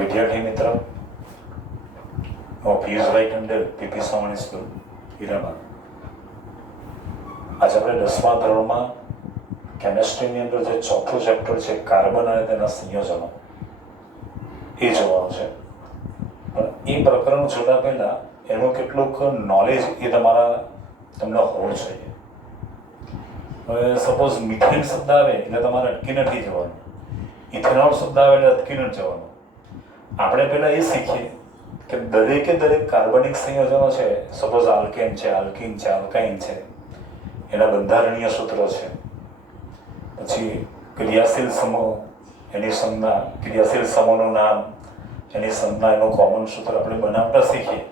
વિદ્યાર્થી મિત્ર, હું પિયુષભાઈ ટંડેલ, પીપી સાવણી સ્કૂલ, હીરાબાગ. આજે આપણે 10મા ધોરણમાં કેમેસ્ટ્રીની અંદર જે ચોથું ચેપ્ટર છે કાર્બન અને તેના સંયોજનો એ જોવાનું છે. પણ એ પ્રકરણ જોતા પહેલા એનું કેટલુંક નોલેજ એ તમને હોવું જોઈએ. હવે સપોઝ મિથેન શબ્દ આવે એટલે તમારે અટકી નથી જવાનું, ઇથેનોલ શબ્દ આવે એટલે અટકી નથી જવાનું. આપણે પહેલા એ શીખીએ કે દરેક કાર્બનિક સંયોજનો છે, સપોઝ આલ્કેન છે, આલ્કીન છે, આલ્કાઇન છે, એના બંધારણીય સૂત્રો છે. પછી ક્રિયાશીલ સમૂહ, એની સંજ્ઞા, ક્રિયાશીલ સમૂહનું નામ, એની સંજ્ઞા, એનું કોમન સૂત્ર આપણે બનાવતા શીખીએ,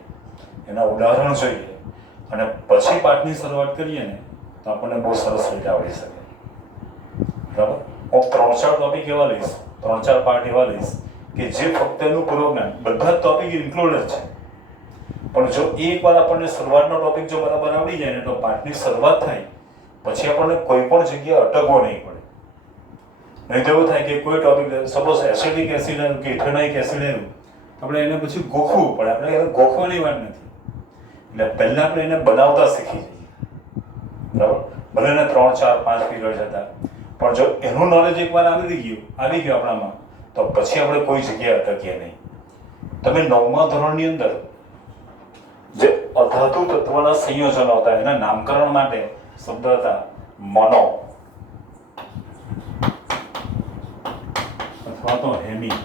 એના ઉદાહરણ જોઈએ અને પછી પાઠની શરૂઆત કરીએ ને તો આપણને બહુ સરસ રીતે આવડી શકે. બરાબર? હું 3-4 ટોપિક એવા લઈશ, 3-4 પાઠ એવા લઈશ કે જે ફક્ત એનું પૂર્વજ્ઞાન, બધા જ ટોપિક ઇન્ક્લુડેડ છે. પણ જો એકવાર આપણને શરૂઆતનો ટોપિક જો બરાબર આવડી જાય ને તો પાઠની શરૂઆત થાય પછી આપણને કોઈ પણ જગ્યાએ અટકવો નહીં પડે. નહીં તો એવું થાય કે કોઈ ટોપિક, સપોઝ એસિડિક એસિડ આવ્યું કે ઇથેનોઇક એસિડ આવ્યું, આપણે એને પછી ગોખવું પડે. આપણે એને ગોખવાની વાત નથી. એટલે પહેલાં આપણે એને બનાવતા શીખી જઈએ. બરાબર? ભલે ને 3, 4, 5 પીરિયડ હતા, પણ જો એનું નોલેજ એકવાર આવી ગયું આપણામાં, તો પછી આપણે કોઈ જગ્યાએ અટકીએ નહીં. તમે 9મા ધોરણની અંદર જે અધાતુ તત્વના સંયોજનો હતા એના નામકરણ માટે શબ્દ હતા મોનો અથવા તો હેમી.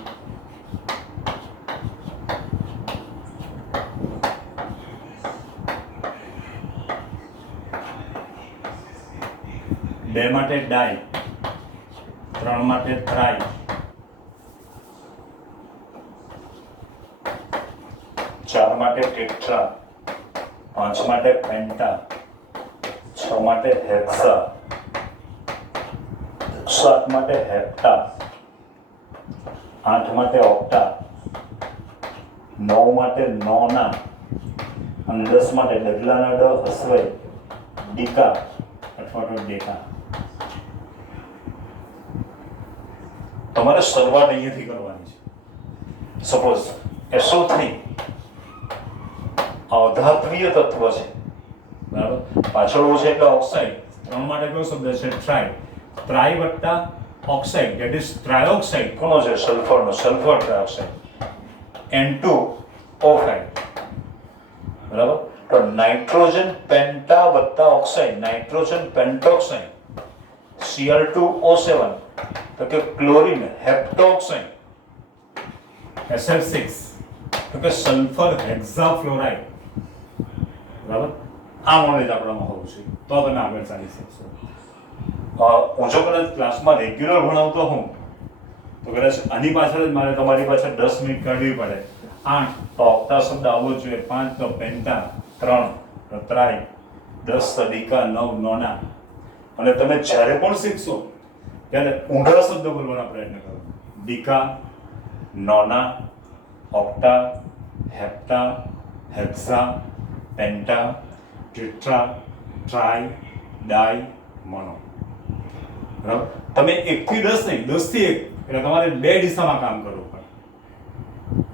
બે માટે ડાઈ, 3 માટે થ્રાઈ, 4 માટે ટેટ્રા, 5 માટે પેન્ટા, 6 માટે હેક્સા, 7 માટે હેપ્ટા, 8 માટે ઓક્ટા, 9 માટે નોના અને 10 માટે ડગલાના ડ હસવાઈ ડીકા અથવા તો ડેકા. તમારે શરૂઆત અહીંયાથી કરવાની છે. સપોઝ SO3 અધાત્વીય તત્વ છે, બરાબર? પાછળ છે એટલે ઓક્સાઇડ. 3 માટે કયો શબ્દ છે? ટ્રાય. ટ્રાય વત્તા ઓક્સાઇડ, ધેટ ઇઝ ટ્રાયોક્સાઇડ. કોનો છે? સલ્ફરનો, સલ્ફર ટ્રાયોક્સાઇડ, N2O5. બરાબર? તો નાઇટ્રોજન પેન્ટા વત્તા ઓક્સાઇડ, નાઇટ્રોજન પેન્ટોક્સાઇડ, Cl2O7, તો કે ક્લોરીન હેપ્ટોક્સાઇડ, SF6, તો કે સલ્ફર હેક્સાફ્લોરાઇડ. બરાબર? આ નોલેજ આપણામાં હોવું જોઈએ તો તમે આગળ ચાલી શકશો. હું જો કદાચ ક્લાસમાં રેગ્યુલર ભણાવતો હું તો કદાચ આની પાછળ જ મારે તમારી પાછળ 10 મિનિટ કાઢવી પડે. 8 તો ઓક્ટા શબ્દ આવવો જ જોઈએ, 5 તો પેન્ટા, 3 તો ત્રાઈ, 10 તો ડીકા, 9 નોના. અને તમે જ્યારે પણ શીખશો ત્યારે ઊંડા શબ્દ બોલવાનો પ્રયત્ન કરો. ડીકા, નોના, ઓક્ટા, હેપ્ટા, હેક્સા, પેન્ટા, ટેટ્રા, ટ્રાય, ડાઈ, મોનો. બરાબર? તમે 1 થી 10 નહીં, 10 થી 1 એટલે તમારે 2 દિશામાં કામ કરવું પડે.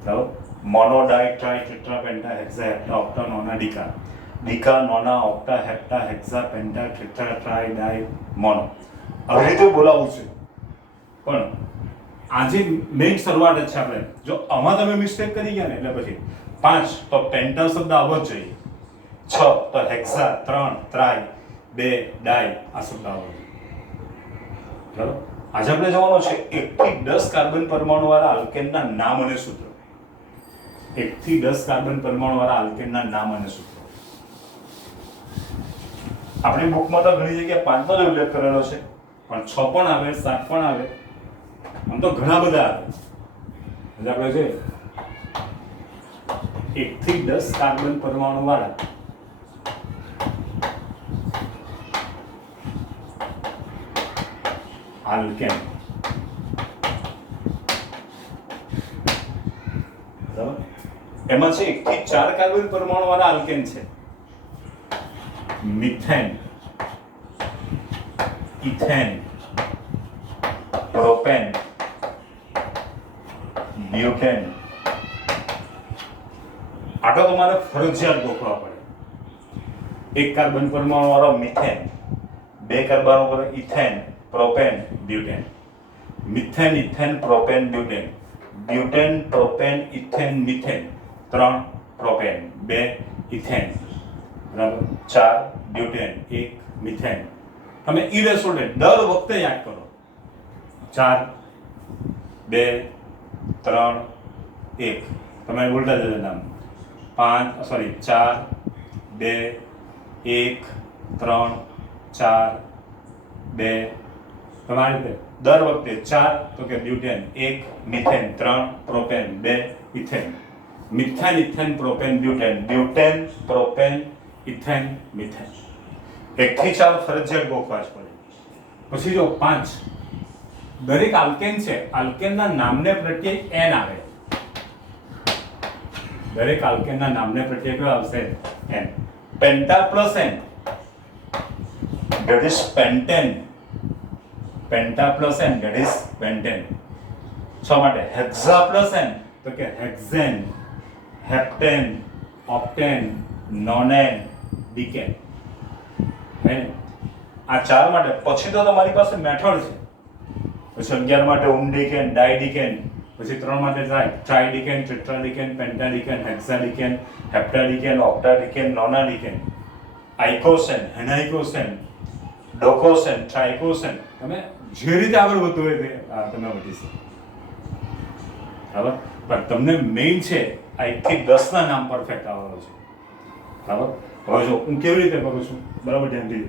બરાબર? મોનો, ડાઈ, try, tetra, પેન્ટા, Hexa, હેપ્ટા, octa, નોના, ડીકા. ડીકા, નોના, octa, હેપ્ટા, Hexa, પેન્ટા, tetra, try, ડાઈ, મોનો. આવી રીતે બોલાવું છે. પણ આજે મેઇન શરૂઆત જ છે. આપણે જો આમાં તમે મિસ્ટેક કરી ગયા ને એટલે પછી 5 તો પેન્ટા શબ્દ આવવો જ જોઈએ, 6 તો હેક્સા, 3 ટ્રાય, 2 ડાઈ આ શબ્દ આવવો જોઈએ. બરાબર? આજે આપણે જોવાનું છે 1 થી 10 કાર્બન પરમાણુ વાળા આલ્કેનના નામ અને સૂત્રો. 1 થી 10 કાર્બન પરમાણુ વાળા આલ્કેનના નામ અને સૂત્રો. આપણી બુકમાં તો ઘણી જગ્યાએ 5નો જ ઉલ્લેખ કરેલો છે, પણ 6 પણ આવે, 7 પણ આવે, આમ તો ઘણા બધા આવે. એટલે આપણે જોઈએ 1 થી 10 કાર્બન પરમાણુ વાળા આલ્કેન. બરાબર? એમાં છે 1 થી 4 કાર્બન પરમાણુ વાળા આલ્કેન છે. Methane, ethane, propane, butane. આ તો તમારે ફરજિયાત ગોખવા પડે. એક કાર્બન પરમાણુ વાળો મિથેન, બે કાર્બન વાળો ethane, propane, butane. Methane, ethane, propane, butane. Butane, propane, ethane, methane. 3 propane, 2 ethane, બરાબર, 4 બ્યુટેન, 1 મિથેન. તમે ઇરેસોડેટ દર વખતે યાદ કરો. 4 2 3 1. તમે ઉલટા જજો નામ. 4 2 1 3 4 2. તમારી રીતે દર વખતે 4 તો કે butane, 1 methane, 3 propane, 2 ethane. Methane, ethane, propane, butane. Butane, propane, ethane, methane. 1 થી 4 ફરજિયાત ગોખવા જ પડે. પછી જો 5, દરેક આલ્કેન છે, આલ્કેનના નામને પ્રત્યે n આવે. દરેક આલ્કેનના નામને પ્રત્યે કયો આવશે? n. Penta plus n, that is pentane. Penta plus n, that is pentane. શા માટે? હેક્સા પ્લસ n, તો કે હેક્સેન, હેપ્ટેન, ઓક્ટેન, નોનેન, ડીકેન. આ 4 માટે. પછી તો તમારી પાસે મેથડ છે. પછી 11 માટે ઉમડીકેન, ડાયડીકેન. પછી 3 માટે ટ્રાઇડીકેન, ટેટ્રાડીકેન, પેન્ટાડીકેન, હેક્સાડીકેન, હેપ્ટાડીકેન, ઓક્ટાડીકેન, નોનાડીકેન. આઇકોસેન, હેનાઇકોસેન, ડોકોસેન, ટ્રાઇકોસેન. તમે જે રીતે આગળ વધતું હોય તે તમે વધી શકો. બરાબર? પણ તમને મેઇન છે આ 1 થી 10 ના નામ પરફેક્ટ આવવાનું છે. બરાબર? હવે જો હું કેવી રીતે કરું છું, બરાબર ધ્યાનથી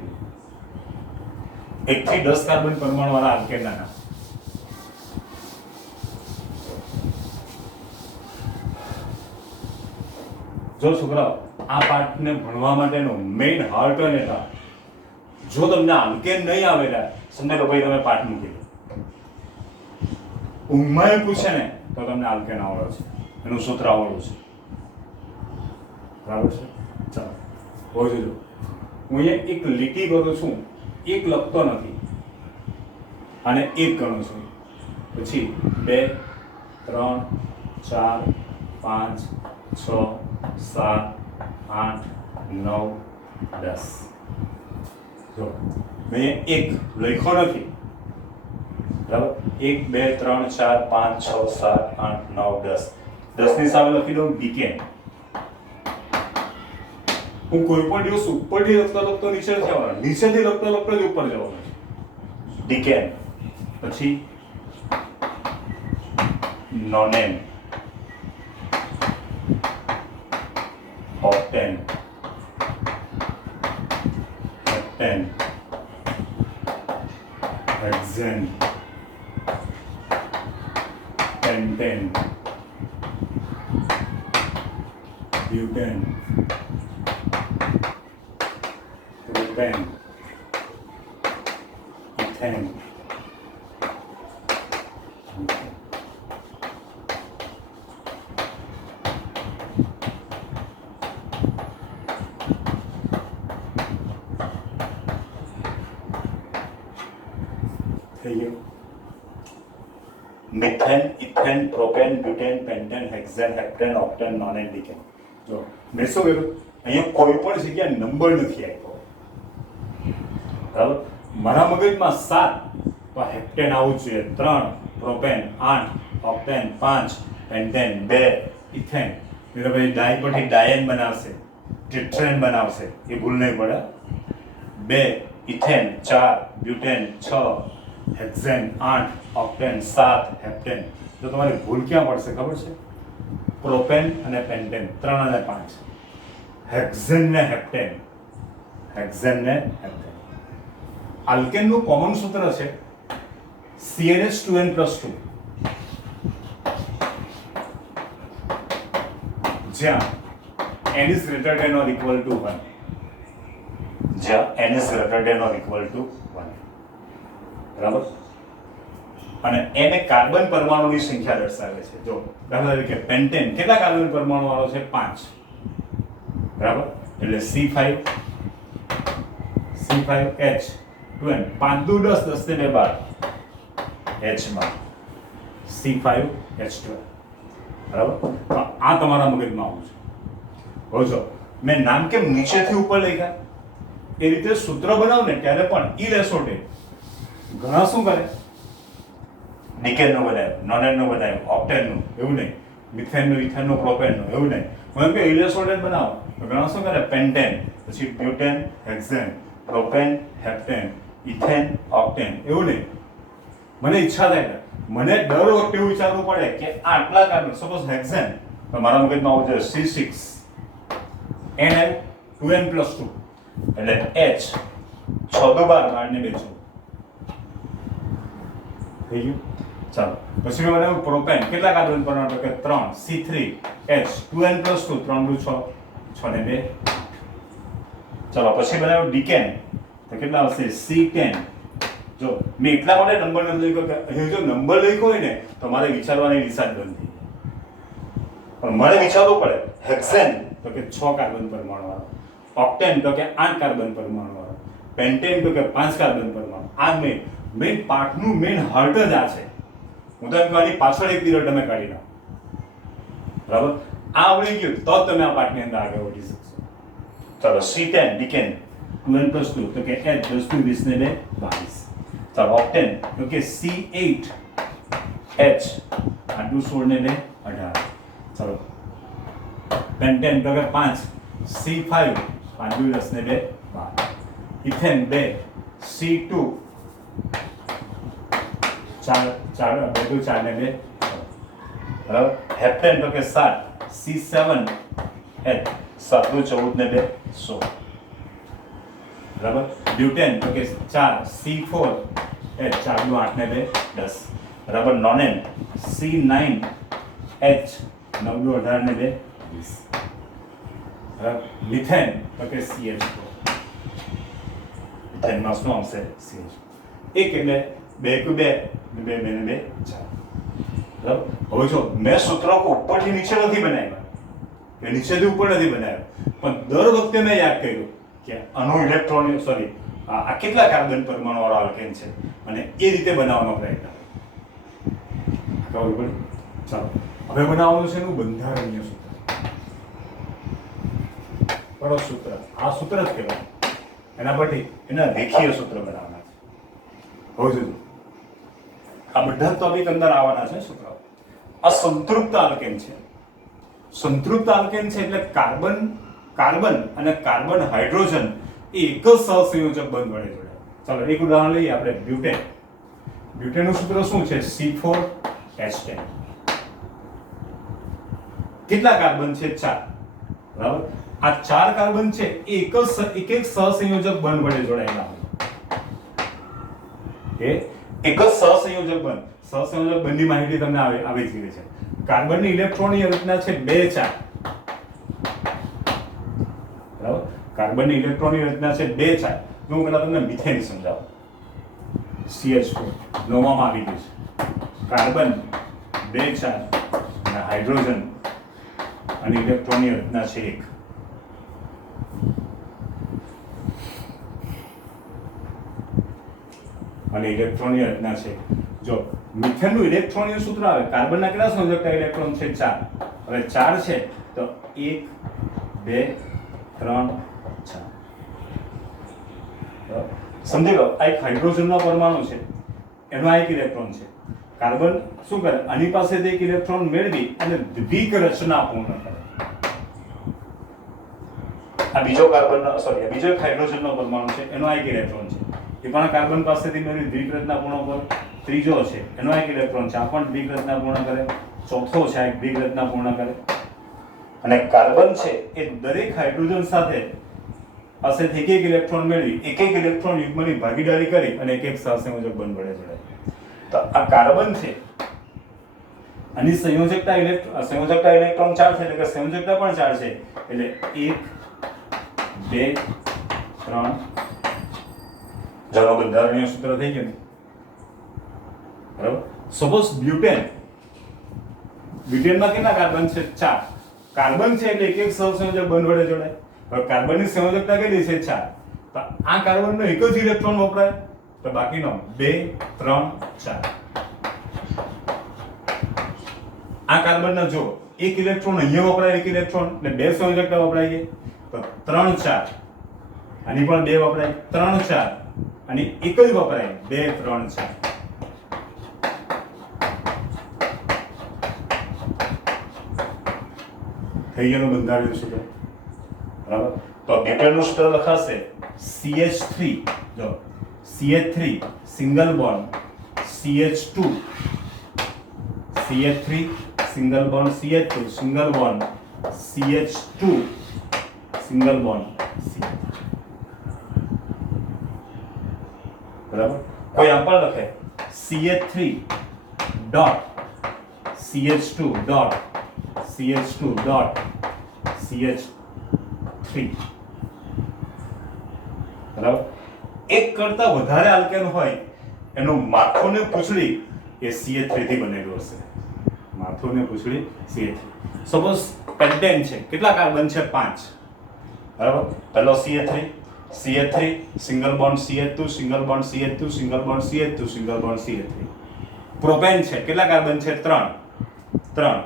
1 થી 10 કાર્બન પરમાણુ વાળા આલ્કેનના નામ. જો છોકરાઓ આ પાઠને ભણવા માટેનો મેઇન હાર્ટ અને જો તમને આલ્કેન નહીં આવેલા, સમજી લો ભાઈ તમે પાઠ મૂકી દો. ઊંઘમાં પૂછે ને તો તમને આલ્કેન આવડે છે, એનું સૂત્ર આવડું છે. બરાબર છે? ચાલો હોય જોજો. હું અહીંયા એક લીટી કરું છું, એક લખતો નથી અને એક ગણું છું. પછી 2 3 4 5 6 7 8 9 10. જો મેં એક લખ્યો નથી. બરાબર? 1 2 3 4 5 6 7 8 9 10. 10 ની સામે લખી દઉં ડીકેન. હું કોઈ પણ દિવસ ઉપરથી લખતો નીચે નથી આવવાનો, નીચેથી લખતો જ ઉપર જવાનું છે. ડીકેન. પછી nonane, octane, heptane, hexane, pentane, butane, propane, ethane. Methane, ethane, propane, butane, pentane, hexane, heptane, octane, nonane, decane. જો મેં શું કર્યું, અહીંયા કોઈ પણ જગ્યાએ નંબર નથી આપ્યો. બરાબર? મારા મગજમાં 7 તો હેપ્ટેન આવવું જોઈએ, 3 પ્રોપેન, 8 ઓક્ટેન, 5 પેન્ટેન, 2 ઇથેન. એટલે પછી ડાય પરથી ડાયન બનાવશે, ટેટ્રેન બનાવશે, એ ભૂલ નહીં પડે. 2 ઇથેન, 4 બ્યુટેન, 6 હેક્સેન, 8 ઓક્ટેન, 7 હેપ્ટેન. તો તમારી ભૂલ ક્યાં પડશે ખબર છે? પ્રોપેન અને પેન્ટેન, 3 અને 5. હેક્સેન ને હેપ્ટેન, હેક્સેન ને હેપ્ટેન. આલ્કેનનું કોમન સૂત્ર છે CnH2n+2. જ્યાં n is greater than or equal to 1. જ્યાં n is greater than or equal to 1. બરાબર? અને n એ કાર્બન પરમાણુની સંખ્યા દર્શાવે છે. જો દાખલા તરીકે પેન્ટેન કેટલા કાર્બન પરમાણુ વાળો છે? 5. બરાબર? એટલે C5 H2n 5 દુ 10, 10 ને 2 12 H માં C5H2n. બરાબર? તો આ તમારા મગજમાં આવું છે. હવે જો મેં નામ કેમ નીચેથી ઉપર લખ્યા એ રીતે સૂત્ર બનાવ ને ત્યારે પણ ઈ રેસોટેટ ઘણા શું કરે ડિકેનનું બનાવ્યું, નોનેનનું બનાવ્યું, ઓક્ટેનનું, એવું નહીં, મિથેનનું, ઇથેનનું, પ્રોપેનનું, એવું નહીં. હું કે ઇલેક્ટ્રોલેટ બનાવો તો ઘણા શું કરે પેન્ટેન, પછી butane, hexane, propane, heptane, ethane, octane, એવું નહીં. મને ઈચ્છા થાય કે મને દર વખતે એવું વિચારવું પડે કે આટલા કાર્બન, સપોઝ હેક્સેન, તો મારા મગજમાં આવું જોઈએ C6 NL 2N+2 એટલે H 6 દુ 12 8 ને 2 14 થઈ ગયું. ચાલો પછી મેં બનાવ્યું પ્રોપેન, કેટલા કાર્બન પરમાણુ કે 3 C3 H 2N+2 3 દુ 6 6 ને 2. ચાલો પછી બનાવ્યું ડીકેન તો કેટલા આવશે C10. જો મેં એટલા માટે નંબર નથી લખ્યો કે અહીં જો નંબર લખ્યો હોય ને તો મારે વિચારવાની દિશા જ બંધ થઈ જાય. પણ મારે વિચારવું પડે હેક્સેન તો કે 6 કાર્બન પરમાણુ વાળો, ઓક્ટેન તો કે 8 કાર્બન પરમાણુ વાળો, પેન્ટેન તો કે 5 કાર્બન પરમાણુ. આ મેઇન પાર્ટનું મેઇન હાર્ટ જ આ છે. હું તો એમ કહું પાછળ એક પિરિયડ તમે કાઢી નાખો, બરાબર? આ આવડી ગયું તો જ તમે આ પાર્ટની અંદર આગળ વધી શકશો. ચાલો C10 ડીકેન 2N+2 તો કે H 10 દુ 20 ને 2 22. ચાલો ઓક્ટેન તો કે C8 H 8 દુ 16 ને 2 18. ચાલો પેન્ટેન તો કે 5 C5 5 દુ 10 ને 2 12. ઇથેન 2 C2 4 2 4 ને 2 બરાબર. હેપ્ટેન તો કે 7 C7 H 7 દુ 14 ને 2 16 બરાબર. બ્યુટેન તો કે 4 C4 H 4 દુ 8 ને 2 10 બરાબર. નોનેન C9 H 9 દુ 18 ને 2 20 બરાબર. મિથેન તો કે CH4 મિથેનમાં શું આવશે CH એક એટલે 2 * 2 2 2 ને 2 4 બરાબર. હવે જો મેં સૂત્રો ઉપરથી નીચે નથી બનાવ્યા કે નીચેથી ઉપર નથી બનાવ્યા, પણ દર વખતે મેં યાદ કર્યું કે આનો ઇલેક્ટ્રોન સોરી આ કેટલા કાર્બન પરમાણુ વાળો આલ્કેન છે અને એ રીતે બનાવવાનો પ્રયત્ન ખબર પડી. ચાલો હવે બનાવવાનું છે એનું બંધારણીય સૂત્ર. બરો સૂત્ર આ સૂત્ર જ કહેવાય. એના પરથી એના રેખીય સૂત્ર બનાવવાના છે. હવે જોજો આ બધા ટોપિક અંદર આવવાના છે સૂત્ર. આ સંતૃપ્ત આલ્કેન છે. સંતૃપ્ત આલ્કેન છે એટલે કાર્બન અને કાર્બન હાઇડ્રોજન એ એક જ સહસંયોજક બંધ વડે જોડાય. ચાલો એક ઉદાહરણ લઈએ આપણે. બ્યુટેન. બ્યુટેનનું સૂત્ર શું છે? C4H10. કેટલા કાર્બન છે? 4. બરાબર. આ 4 કાર્બન છે એ એક સહસંયોજક બંધ વડે જોડાયેલા હોય. એક જ સહસંયોજક બંધ. સહસંયોજક બંધની માહિતી તમને આવી જ ગઈ છે. કાર્બનની ઇલેક્ટ્રોનની રચના છે 2 4. બરાબર. કાર્બનની ઇલેક્ટ્રોનની રચના છે 2 4. હું પહેલા તમને મિથેન સમજાવું. CH4 નોવામાં આવી ગયું છે. કાર્બન 2 4 અને હાઇડ્રોજન અને ઇલેક્ટ્રોનની રચના છે 1. અને ઇલેક્ટ્રોનની રચના છે. જો મિથેનનું ઇલેક્ટ્રોનનું સૂત્ર આવે, કાર્બનના કેટલા સંયોજકતા ઇલેક્ટ્રોન છે? 4. હવે 4 છે તો 1 2 3 4. સમજી લો આ એક હાઇડ્રોજનનો પરમાણુ છે, એનો આ એક ઇલેક્ટ્રોન છે. કાર્બન શું કરે? આની પાસેથી એક ઇલેક્ટ્રોન મેળવી અને દ્વિક રચના પૂર્ણ કરે. આ બીજો બીજો એક હાઇડ્રોજનનો પરમાણુ છે, એનો આ એક ઇલેક્ટ્રોન છે. એ પણ કાર્બન પાસેથી મેળવી દ્વિક રચના પૂર્ણ કરે. ત્રીજો છે એનો એક ઇલેક્ટ્રોન છે, આ પણ દ્વિક રચના પૂર્ણ કરે. ચોથો છે એક દ્વિક રચના પૂર્ણ કરે. અને કાર્બન છે એ દરેક હાઇડ્રોજન સાથે પાસેથી એક ઇલેક્ટ્રોન મેળવી એક ઇલેક્ટ્રોન યુગ્મની ભાગીદારી કરી અને એક સહસંયોજક બંધ વડે જોડાય. તો આ કાર્બન છે, આની સંયોજકતા ઇલેક્ટ્રોન 4 છે એટલે કે સંયોજકતા પણ 4 છે. એટલે 1 2 3 જનો બંધારણીય સૂત્ર થઈ ગયું. બરાબર. સપોઝ બ્યુટેનમાં કેટલા કાર્બન છે? 4. કાર્બન છે એટલે એક સહસંયોજક બંધ વડે જોડાય. હવે કાર્બનની સંયોજકતા કેટલી છે? 4. તો આ કાર્બનનો એક જ ઇલેક્ટ્રોન વપરાય તો બાકીનો 2 3 4. આ કાર્બનનો જો એક ઇલેક્ટ્રોન અહીંયા વપરાય, એક ઇલેક્ટ્રોન એટલે 2 સંયોજકતા વપરાય છે, તો 3 4 આની પણ 2 વપરાય, 3 4 અને એક જ વપરાય 2 3 4. થઈ ગયેલું બંધારણ સૂત્ર. બરાબર. તો બ્યુટેનનું સૂત્ર લખાશે CH3, જો CH3 single bond CH2, CH3 single bond CH2, single bond CH2, single bond CH3. બરાબર. કોઈ આમ પણ લખે CH3 dot CH2 dot CH2 dot CH3. બરાબર. એક કરતા વધારે આલ્કેન હોય એનું માથું ને પૂંછડી એ CH3 થી બનેલું હશે. માથું ને પૂંછડી CH3. સપોઝ પેન્ટેન છે, કેટલા કાર્બન છે? 5. બરાબર. પહેલો CH3 single bond CH2, single bond CH2, single bond CH2, single bond CH3. Propane છે, કેટલા કાર્બન છે? 3.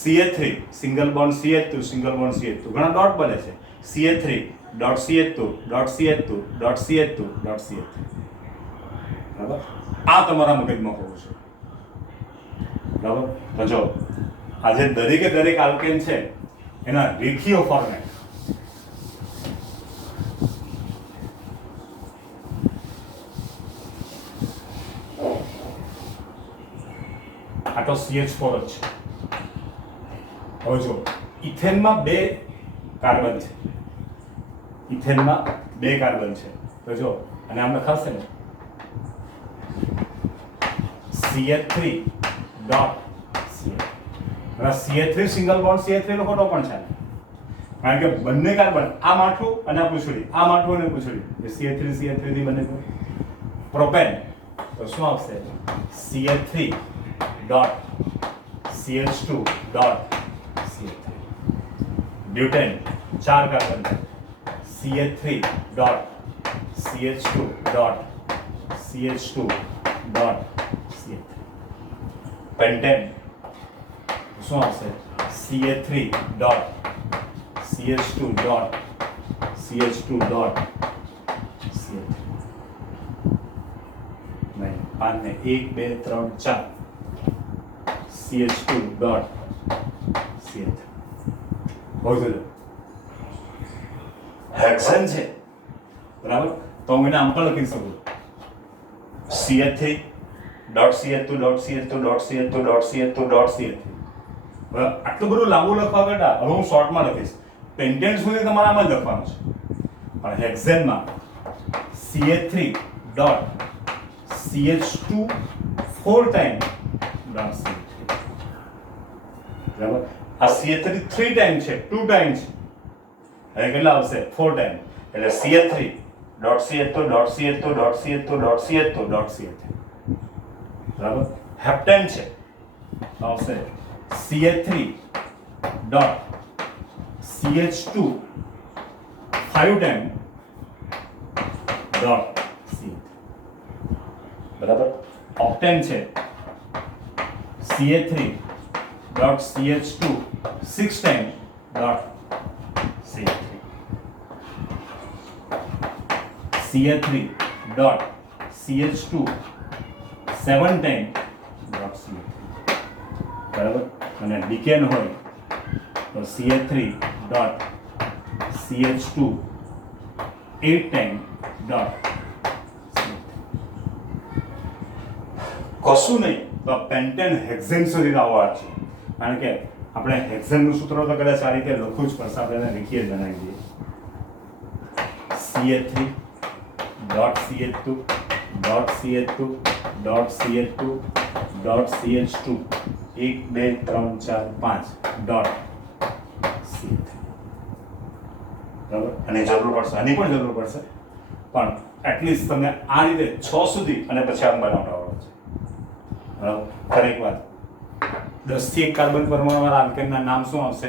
CH3 single bond CH2, single bond CH2. ઘણા ડોટ બને છે. CH3 dot CH2 dot CH2 dot CH2 dot CH3. બરાબર. આ તમારા મગજમાં હોવું છે. બરાબર. તો જો આજે દરેકે દરેક આલ્કેન છે એના રેખીય ફોર્મેટ. આ તો CH4 જ છે. હવે જો ઇથેનમાં 2 કાર્બન છે, ઇથેનમાં 2 કાર્બન છે, તો જો અને આમ લખાશે ને CH3 dot CH3 single bond CH3 નો ફોટો પણ ચાલે, કારણ કે બંને કાર્બન આ માથું અને આ પૂંછડી, આ માથું અને પૂંછડી એ CH3 થી બને છે. પ્રોપેન તો શું આવશે? CH3 dot CH2 dot CH3. Butane 4 carbon છે, CH3 dot CH2 dot CH2 dot CH3. Pentane શું આવશે? CH3 dot CH2 dot CH2 dot CH3. નહીં, 5 ને 1 2 3 4 CH2 ડોટ CH3. બહુ જ હેક્સેન છે. બરાબર. તો હું એને આમ પણ લખી શકું CH3 dot CH2 dot CH2 dot CH2 dot CH2 dot CH3. આટલું બધું લાંબુ લખવા કરતા હવે હું શોર્ટમાં લખીશ. પેન્ટેન સુધી તમારે આમાં જ લખવાનું છે, પણ હેક્સેનમાં CH3 dot CH2 4 time dot CH3. બરાબર. આ CH3 3 ટાઈમ છે, 2 ટાઈમ છે, હવે કેટલા આવશે? 4 ટાઈમ. એટલે CH3 dot CH2 dot CH2 dot CH2 dot CH2 dot CH3. બરાબર. હેપ્ટેન છે તો આવશે CH3 dot CH2 5 time dot CH3. બરાબર. ઓક્ટેન છે CH3 dot CH2 6 time dot CH3. CH3 dot CH2 7 time dot CH3. બરાબર. અને ડિકેન હોય તો CH3 dot CH2 8 time dot CH3. કશું નહીં તો પેન્ટેન હેક્સેન સુધી આવવા છે, કારણ કે આપણે હેક્સેનનું સૂત્ર તો કદાચ આ રીતે લખવું જ પડશે, આપણે એને રેખીય બનાવી દઈએ. CH3 dot CH2 dot CH2 dot CH2 dot CH2 1 2 3 4 5 dot CH3. બરાબર. આની જરૂર પડશે, આની પણ જરૂર પડશે, પણ એટલીસ્ટ તમને આ રીતે 6 સુધી અને પછી આમ બનાવતા આવડે છે. બરાબર. ફરી એક વાત, 10 થી 1 કાર્બન પરમાણુવાળા આલ્કેનના નામ શું આવશે?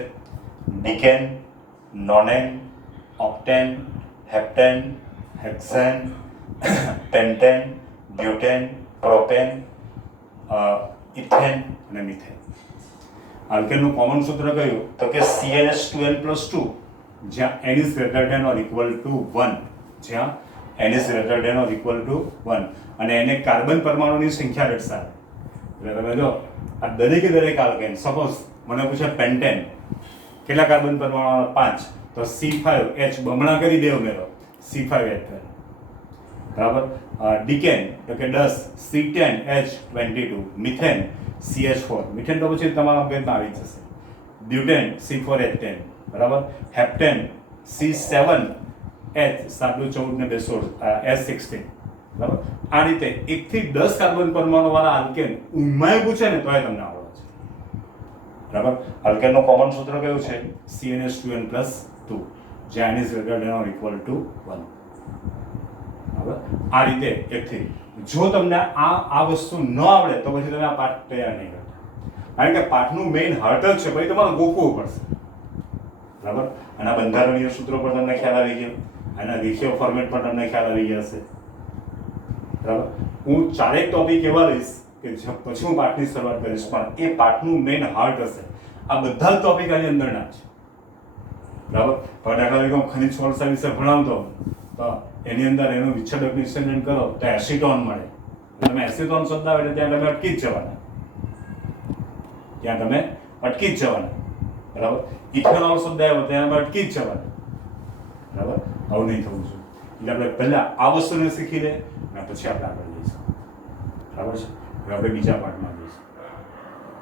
Decane, nonane, octane, heptane, hexane, pentane, butane, propane, ethane અને મિથેન. આલ્કેનનું કોમન સૂત્ર કયું? તો કે CnH2n+2, જ્યાં n is greater than or equal to 1, જ્યાં n is greater than or equal to 1, અને એને કાર્બન પરમાણુની સંખ્યા દર્શાવે. એટલે તમે જો આ દરેકે દરેક આલ્કેન, સપોઝ મને પૂછે પેન્ટેન કેટલા કાર્બન પરમાણુ? 5, તો C5H બમણા કરી દે ઉમેરો, C5H, બરાબર. ડીકેન તો કે 10, C10H22, મિથેન CH4, મિથેન તો પછી તમારા ગેટમાં આવી જશે. બ્યુટેન C4H10, બરાબર. હેપ્ટેન C7H 714 ને 216 S16, બરાબર. આ રીતે 1 થી 10 કાર્બન પરમાણુ વાળા આલ્કેન ઉંમાય પૂછે ને તોય તમને આવડે છે, બરાબર. આલ્કેનનું કોમન સૂત્ર કયું છે? CnH2n+2, જ્યાં n is greater than or equal to 1, બરાબર. આ રીતે 1 થી. જો તમને આ વસ્તુ ન આવડે તો પછી તમે આ પાઠ તૈયાર નહીં કરતા, કારણ કે પાઠનું મેઇન હાર્ટ જ છે, પછી તમારે ગોખવું પડશે, બરાબર. આના બંધારણીય સૂત્રો પર તમને ખ્યાલ આવી ગયો, આના રેખીય ફોર્મેટ પર તમને ખ્યાલ આવી ગયા હશે, બરાબર. હું ચારેક ટોપિક એવા લઈશ કે પછી હું પાઠની શરૂઆત કરીશ, પણ એ પાઠનું મેઇન હાર્ટ હશે. આ બધા જ ટોપિક આની અંદરના છે, બરાબર. હવે દાખલા તરીકે હું ખનિજ કોલસા વિશે ભણાવતો તો એની અંદર એનું વિચ્છેદક નિષેધન કરો તો એસિટોન મળે. તમે એસિટોન શબ્દ આવે એટલે ત્યાં તમે અટકી જ જવાના, બરાબર. ઇથેનોલ શબ્દ આવ્યો ત્યાં તમે અટકી જ જવાના, બરાબર. આવું નહીં થવું જોઈએ. એટલે આપણે પહેલા આ વસ્તુને શીખી લે અને પછી આપણે આગળ જઈશું, બરાબર છે. હવે આપણે બીજા પાઠમાં જઈશું.